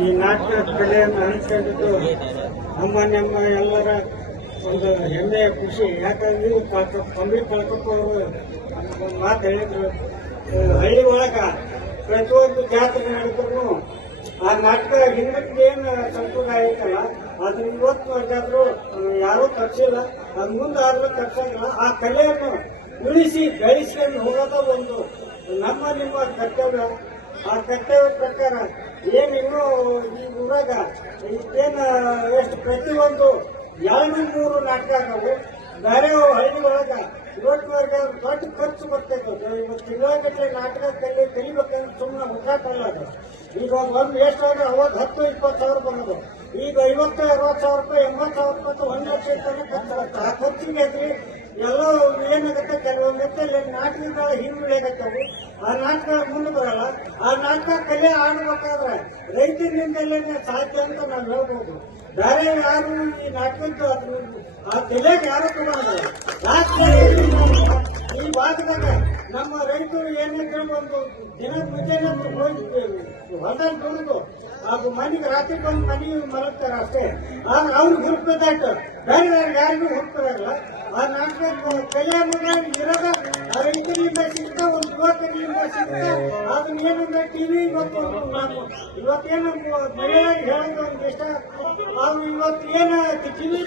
ಈ ನಾಟಕ ಕಲೆಯನ್ನು ಹಂಚ್ಕೊಂಡಿದ್ದು ನಮ್ಮ ನಮ್ಮ ಎಲ್ಲರ ಒಂದು ಹೆಮ್ಮೆಯ ಖುಷಿ. ಯಾಕಂದ್ರೆ ಕಂಬಿ ಕಳ್ಕಪ್ಪ ಅವರು ಮಾತು ಹೇಳಿದ್ರು. ಹಳ್ಳಿ ಒಳಗ ಪ್ರತಿಯೊಂದು ಜಾತ್ರೆ ನಡೆದ್ರು ಆ ನಾಟಕ ಹಿಂದಕ್ಕೆ ಏನು ಸಂಪ್ರದಾಯ ಐತಲ್ಲ ಅದು ಇವತ್ತು ವರ್ಗಾದ್ರು ಯಾರೂ ತರ್ಸಿಲ್ಲ ಅದು ಮುಂದೆ ಆದ್ರೂ ತರ್ಸಂಗಿಲ್ಲ ಆ ಕಲೆಯನ್ನು ಉಳಿಸಿ ಬೆಳೆಸ್ಕೊಂಡು ಹೋಗೋದ ಒಂದು ನಮ್ಮ ನಿಮ್ಮ ಕರ್ತವ್ಯ. ಆ ಕರ್ತವ್ಯ ಪ್ರಕಾರ ಏನು ಇನ್ನೂ ಈ ಊರಾಗ ಇಷ್ಟೇನು ಎಷ್ಟು ಪ್ರತಿಯೊಂದು ಎರಡು ಮೂರು ನಾಟಕ ಆಗವು ಬೇರೆ ಹಳ್ಳಿ ಒಳಗ ಇವತ್ತು ವರ್ಗ ದೊಡ್ಡ ಖರ್ಚು ಬರ್ತೈತೆ ಇವತ್ತು ತಿಂಗಳಗಟ್ಟಲೆ ನಾಟಕ ಕಲಿ, ಕಲಿಬೇಕಂದ್ರೆ ಸುಮ್ಮನೆ ಹುಟ್ಟಾಟಲ್ಲ ಅದು. ಈಗ ಒಂದು ಎಷ್ಟು ಆದ್ರೆ ಅವತ್ತು ಹತ್ತು, ಇಪ್ಪತ್ತು ಸಾವಿರ ಬಂದದು ಈಗ ಐವತ್ತು, ಅರವತ್ತು ಸಾವಿರ ರೂಪಾಯಿ, ಎಂಬತ್ತು ಸಾವಿರ ರೂಪಾಯಿ, ಒಂದು ಲಕ್ಷ ತನಕ ಖರ್ಚು ಆ ಖರ್ಚಿಗೆ ಎಲ್ಲ ಏನಾಗುತ್ತೆ ನಾಟಕಗಳ ಹಿಂದುಳಿಯಾಗತ್ತವು ಆ ನಾಟಕ ಮುಂದೆ ಬರಲ್ಲ. ಆ ನಾಟಕ ಕಲೆ ಆಡ್ಬೇಕಾದ್ರೆ ರೈತರಿಂದಲೇ ಸಾಧ್ಯ ಅಂತ ನಾನು ಹೇಳ್ಬೋದು. ಬೇರೆ ಯಾರು ಈ ನಾಟಕದ್ದು ಅದು ಆ ಕಲೆಗೆ ಯಾರು ಕೂಡ ಈ ಭಾಗದಾಗ ನಮ್ಮ ರೈತರು ಏನೇ ಒಂದು ದಿನ ಮುಂಚೆನೆ ಹೊಲದಲ್ಲಿ ದುಡಿದು ಅದು ಮನೆಗೆ ರಾತ್ರಿ ಬಂದು ಮನೆ ಮಲಗ್ತಾರೆ ಅಷ್ಟೇ. ಆದ್ರೆ ಅವ್ರಿಗೆ ಹುರುಪದಾಯ್ತು ಬೇರೆ ಬೇರೆ ಯಾರಿಗೂ ಹುರುಪದಾಗಲ್ಲ ಆ ನಾಟಕ ಕಲೆ ಮುಂದೆ ಇರೋದ ಆ ರೈತರಿಂದ ಸಿಗ್ತ ಒಂದು ಯುವಕರಿಂದ ಸಿಗ್ತ ಅದನ್ನ ಏನಂದ್ರೆ ಟಿವಿ ಇವತ್ತು ನಾವು ಇವತ್ತೇನು ಮನೆಯಾಗಿ ಹೇಳೋದು ಒಂದು ಇಷ್ಟ ಅವ್ರು ಇವತ್ತು ಏನು ಟಿವಿ